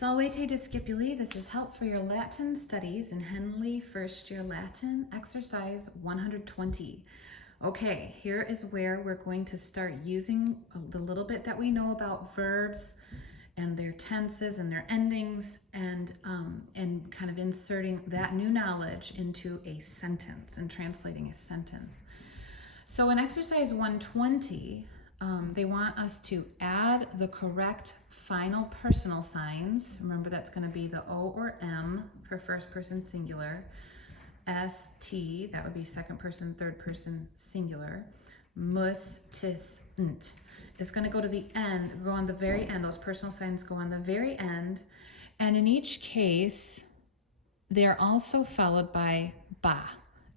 Salvete discipuli, this is help for your Latin studies in Henle first year Latin, exercise 120. Okay, here is where we're going to start using the little bit that we know about verbs and their tenses and their endings and kind of inserting that new knowledge into a sentence and translating a sentence. So in exercise 120, they want us to add the correct final personal signs. Remember, that's going to be the O or M for first person singular. ST, that would be second person, third person singular. Mus, tis, nt. It's going to go to the end, go on the very end. Those personal signs go on the very end. And in each case, they're also followed by ba.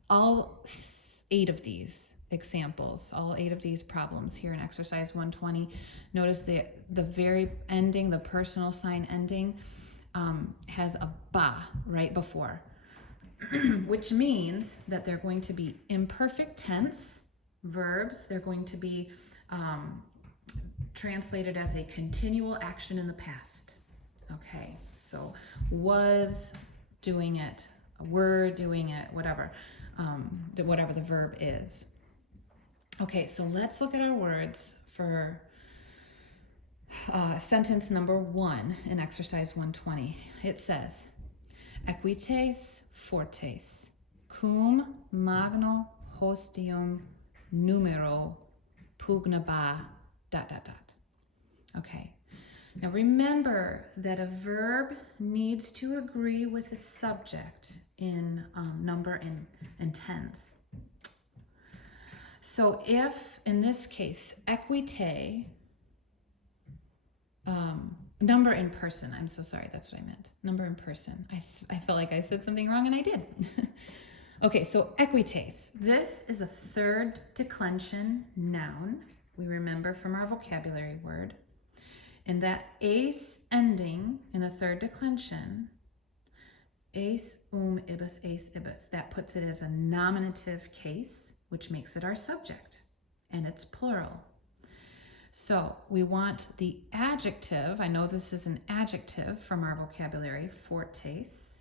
All 8 of these examples, all 8 of these problems here in exercise 120. Notice the very ending, the personal sign ending, has a ba right before, which means that they're going to be imperfect tense verbs. They're going to be translated as a continual action in the past. Okay, so was doing it, were doing it, whatever the verb is. Okay, so let's look at our words for sentence number 1 in exercise 120. It says, equites fortes, cum magno hostium numero pugnaba ... Okay, now remember that a verb needs to agree with the subject in number and tense. So if, in this case, equite, number in person, I'm so sorry, that's what I meant, number in person. I felt like I said something wrong and I did. Okay, so equites, this is a third declension noun. We remember from our vocabulary word. And that ace ending in a third declension, ace, ibis, ace, ibis, that puts it as a nominative case, which makes it our subject, and it's plural. So we want the adjective, I know this is an adjective from our vocabulary, fortes.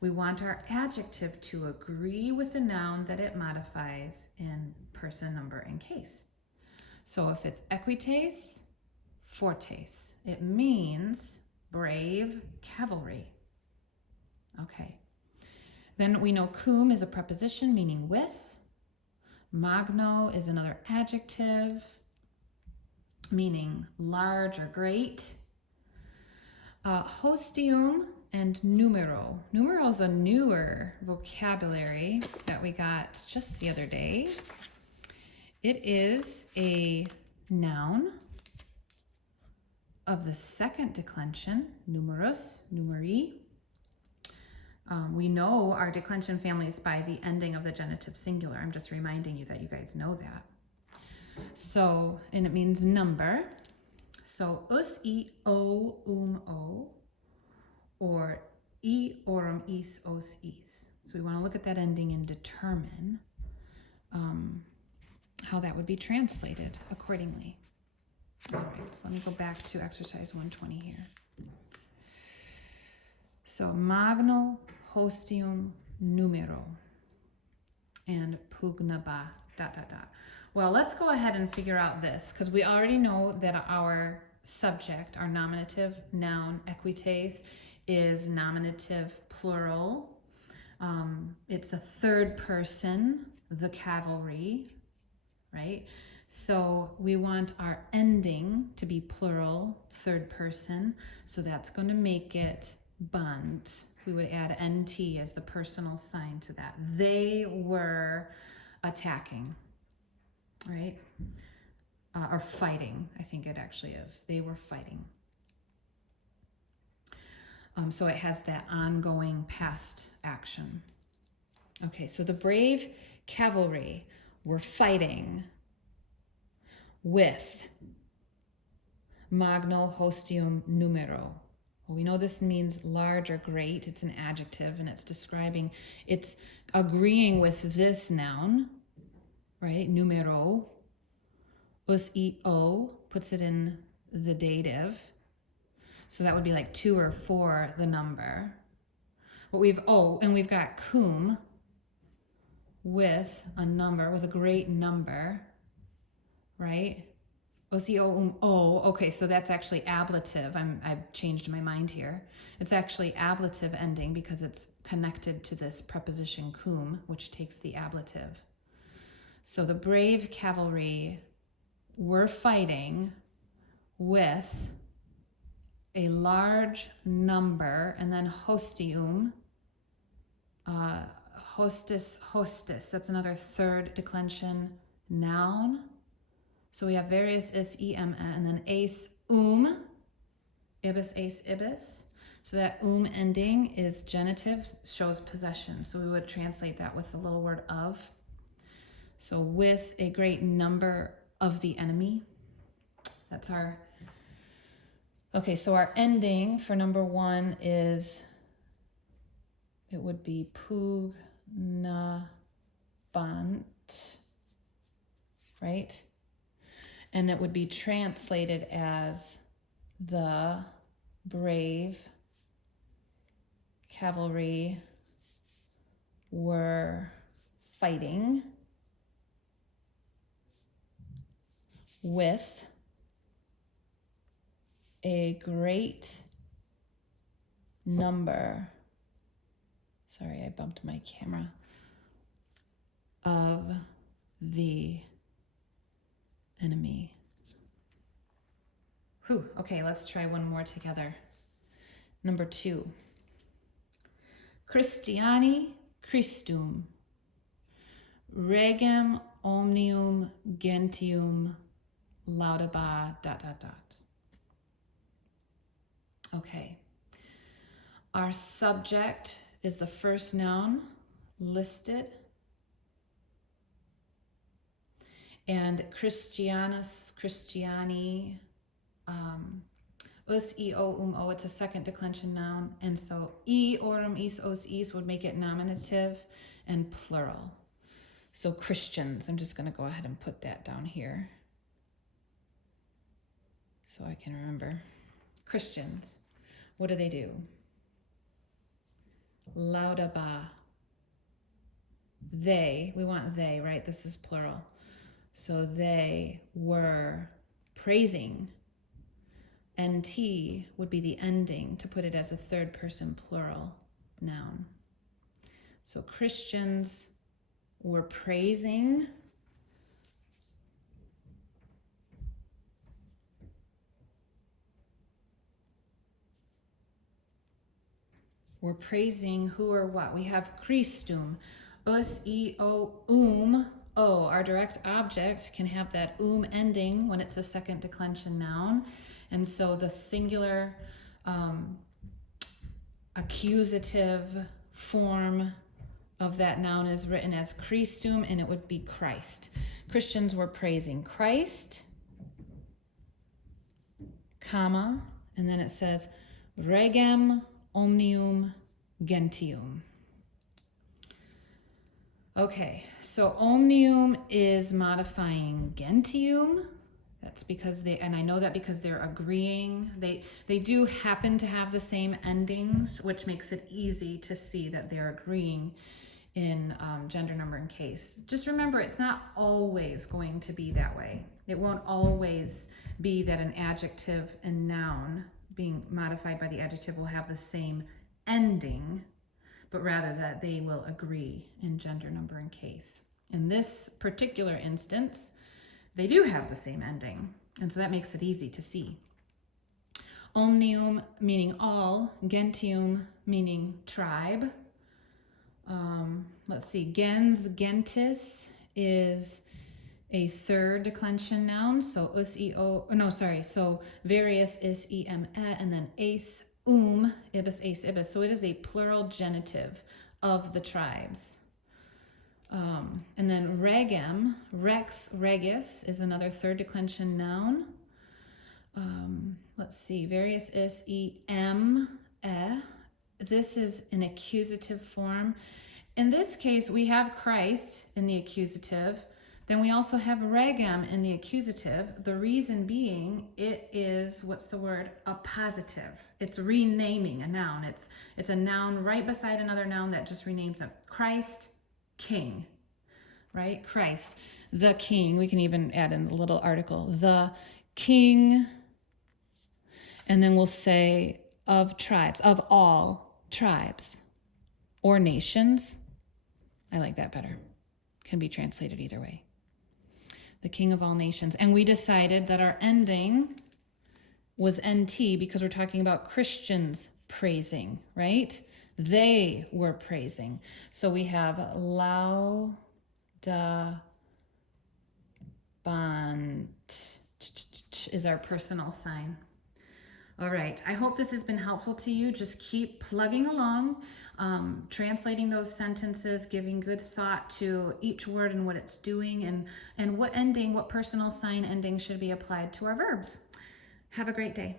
We want our adjective to agree with the noun that it modifies in person, number, and case. So if it's equites fortes, it means brave cavalry. Okay. Then we know cum is a preposition meaning with. Magno is another adjective meaning large or great. Hostium and numero. Numero is a newer vocabulary that we got just the other day. It is a noun of the second declension, numerus, numeri. We know our declension families by the ending of the genitive singular. I'm just reminding you that you guys know that. So, and it means number. So, us, I, o, o, or I, orum, is, os, is. So we want to look at that ending and determine how that would be translated accordingly. All right, so let me go back to exercise 120 here. So magno hostium numero and pugnaba ... Well, let's go ahead and figure out this, because we already know that our subject, our nominative noun equites, is nominative plural. It's a third person, the cavalry, right? So we want our ending to be plural, third person. So that's going to make it bunt. We would add nt as the personal sign to that. They were attacking, right? Or fighting, I think it actually is. They were fighting. So it has that ongoing past action. Okay, so the brave cavalry were fighting with magno hostium numero. Well, we know this means large or great. It's an adjective, and it's describing, it's agreeing with this noun, right? Numero. Us, I, o puts it in the dative. So that would be like 2 or 4, the number. But we've got cum with a number, with a great number, right? Okay, so that's actually ablative. I've changed my mind here. It's actually ablative ending because it's connected to this preposition cum, which takes the ablative. So the brave cavalry were fighting with a large number, and then hostium, hostis, that's another third declension noun. So we have various is, em, and then ace, ibis, ace, ibis. So that ending is genitive, shows possession. So we would translate that with the little word of. So with a great number of the enemy. That's our, okay, so our ending for number 1 is, it would be pugnabant, right? And it would be translated as the brave cavalry were fighting with a great number, sorry, I bumped my camera, of the enemy. Okay, let's try one more together. Number 2. Christiani Christum, regem omnium gentium laudaba ... Okay. Our subject is the first noun listed. And Christianus, Christiani, us, o, it's a second declension noun. And so orum, os would make it nominative and plural. So Christians, I'm just going to go ahead and put that down here so I can remember. Christians, what do? Laudaba. They, we want they, right? This is plural. So they were praising. NT would be the ending to put it as a third person plural noun. So Christians were praising. We're praising who or what? We have Christum. Us, our direct object can have that ending when it's a second declension noun. And so the singular accusative form of that noun is written as Christum, and it would be Christ. Christians were praising Christ, comma, and then it says regem omnium gentium. Okay, so omnium is modifying gentium. That's because and I know that because they're agreeing. They do happen to have the same endings, which makes it easy to see that they're agreeing in gender, number, and case. Just remember, it's not always going to be that way. It won't always be that an adjective and noun being modified by the adjective will have the same ending, but rather that they will agree in gender, number, and case. In this particular instance, they do have the same ending, and so that makes it easy to see. Omnium meaning all, gentium meaning tribe. Let's see, gens, gentis is a third declension noun, so so various is em, and then ace, ibis, ace, ibis. So it is a plural genitive of the tribes. And then regem, rex, regis is another third declension noun. Let's see, various is em, This is an accusative form. In this case, we have Christ in the accusative. Then we also have regem in the accusative. The reason being, it is, what's the word? A positive. It's renaming a noun. It's a noun right beside another noun that just renames it. Christ, king, right? Christ, the king. We can even add in a little article. The king, and then we'll say of tribes, of all tribes or nations. I like that better. Can be translated either way. The king of all nations. And we decided that our ending was NT because we're talking about Christians praising, right? They were praising. So we have laudabant is our personal sign. All right, I hope this has been helpful to you. Just keep plugging along, translating those sentences, giving good thought to each word and what it's doing, and what personal sign ending should be applied to our verbs. Have a great day.